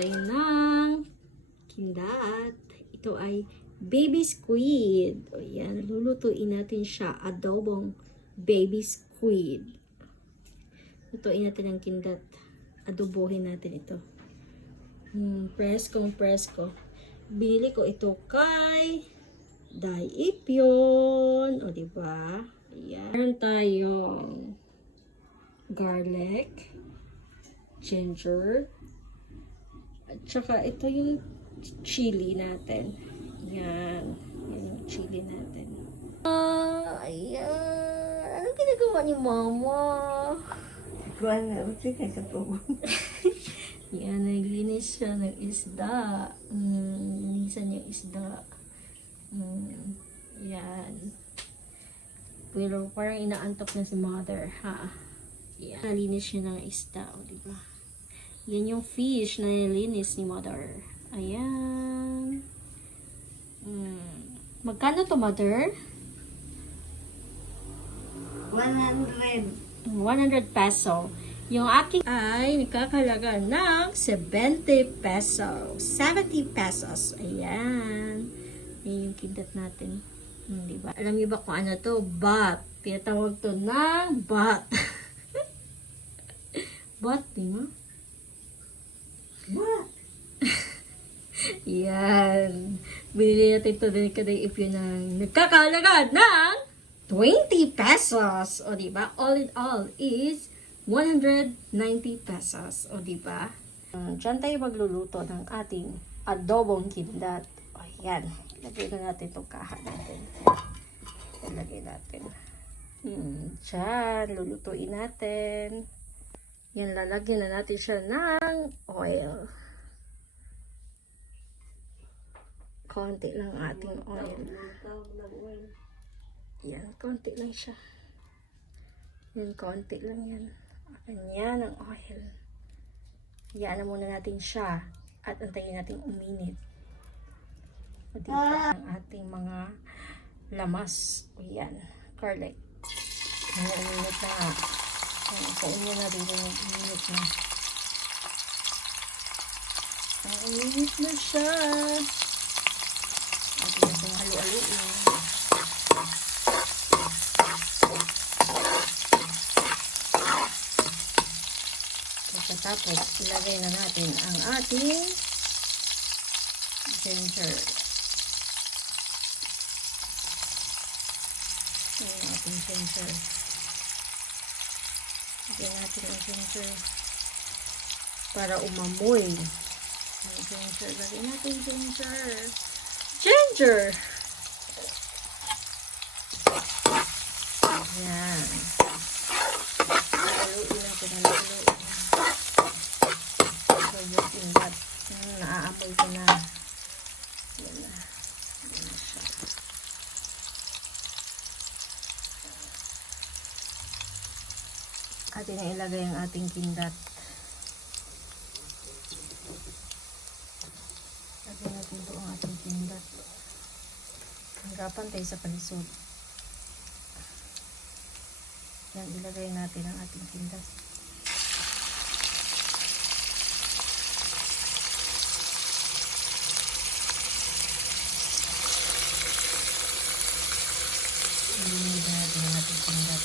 tayo ng kindat. Ito ay baby squid. O yan, lulutuin natin siya. Adobong baby squid. Lutuin natin ang kindat. Adobohin natin ito. Hmm, preskong presko. Binili ko ito kay Daipyon. O, diba? Ayan. Meron tayong garlic, ginger, at saka ito yung chili natin. Yan. Yan yung chili natin. Ah, ayan. Ano ginagawa ni mama? Kuhan na, usi ka sa po. Yan, naglinis siya ng isda. Mm, linisan yung isda. Mm, yan. Pero parang inaantok na si mother, ha? Yan. Nalinis siya ng isda, o, diba? Yan yung fish na nilinis ni mother. Ayan. Mm. Magkano to, mother? 100. 100 peso. Yung aking ay nakakalaga ng 70 peso. 70 pesos. Ayan. Yan yung kindat natin. Hmm, diba? Alam niyo ba kung ano to? Bat. Tinatawag to na bat. bat, di ba? Yan. Binili natin ito din kada if yun ang nagkakahalaga ng 20 pesos. O, di ba? All in all is 190 pesos. O, di ba? Uh, Diyan tayo magluluto ng ating adobong kindat. O, yan. Lagay na natin itong kaha natin. Ilagay natin. Hmm, Diyan. Lulutuin natin. Yan, lalagyan na natin siya ng oil. konti lang ating oil. Yan, konti lang siya. Yan, konti lang yan. Ganyan ang oil. Hayaan na muna natin siya at antayin natin uminit. O diba, ang ating mga lamas. O yan, garlic. Yan, uminit na nga. Yan, sa inyo na rin yung uminit na. Ang uminit na siya. Atin natin halu-haluin. Pagkatapos, ilagay na natin ang ating ginger. Ayan ang ating ginger. Lagyan natin ang ginger para umamoy. Ang ginger. Lagyan natin ginger. Ginger! Ayan. Haluin natin, haluin. So, yung ingat. Hmm, naaamoy ko na. Yan na. Yan na siya. Atin na ilagay ang ating kindat. Lagyan natin ito ang ating kindat. Hanggapan tayo sa kalisod. Yan, ilagay natin ang ating kindat. Ilunod natin ang ating kindat.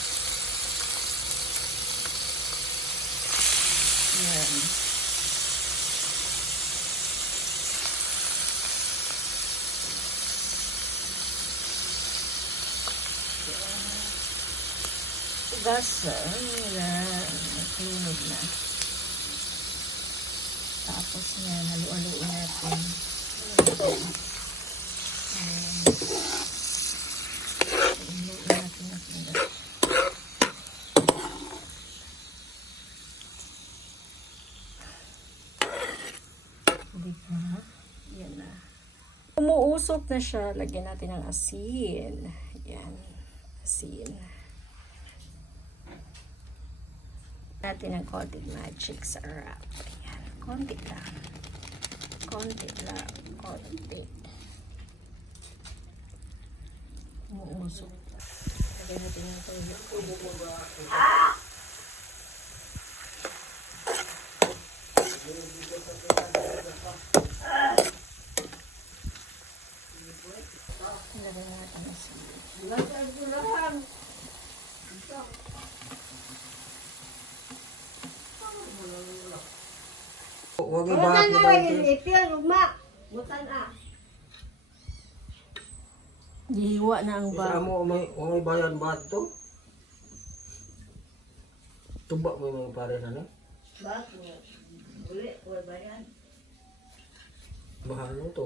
Yan. Ugasan. Yan. Naglunod na. Tapos yan, halu-haluin natin. Ayan. Haluin natin ang kindat. Di ba? Yan na. Umuusok na siya. Lagyan natin ng asin. Yan. Asin. Natin ng konting magic sarap. Ayan. Konti lang. Konti lang. Konti. Umuusok. Lagyan natin ng tuyo. Lagyan natin ang sili. Lahat ko lang. Huwag ibahat mo na yung ipil, ugma. Butan na. Hiwa na ang Isa ba. mo, may, may bayan ba ito? Tuba mo yung mga pare na niya. Bago. Uli, wala ba yan? Mahal mo to.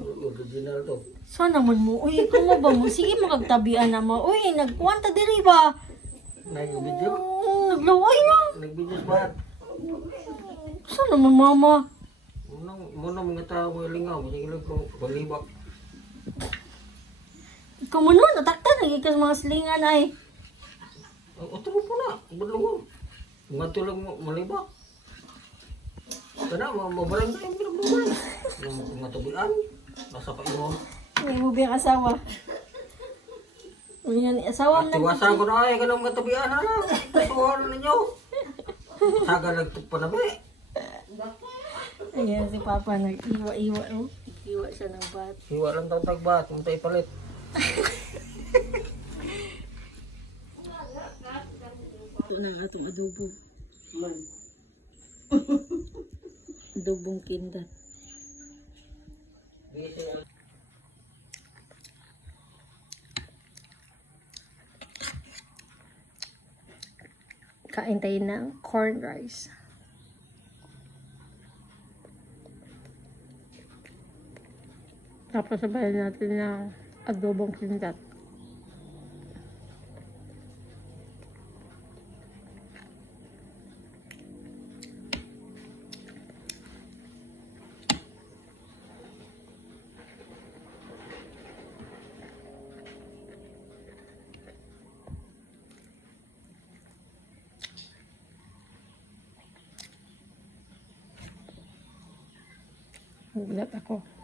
Original to. So naman mo, uy, ikaw mo ba mo? Sige, makagtabian na mo. Uy, nagkuwanta diri ba? Nag-video? Naglaway na. Nag-video ba? So naman, mama. Munang, munang mga tao mga lingaw. Sige lang ko, balibak. Ikaw mo nun, natakta, nagikas mga slingan ay. Otro po na. Balungo. Mga tulang mo, malibak. Kana, mga mabarang tayo, pinagbubulan. Yung mga tabian. Nasa imo. May bubi ang asawa. Uy, yan, asawa na. Tiwasan ko na ay, ganang mga tabian. Ano? Kasuhan na ninyo. Saga nagtugpa na ba eh. Ayan, si Papa nag-iwa-iwa. Oh. Iwa siya ng bat. Hiwa lang tayo tagbat, kung tayo palit. Ito na atong adobo. Adobong kindat. Kain tayo ng corn rice. Tapos sabayan natin ng adobong kindat. Nagulat ako.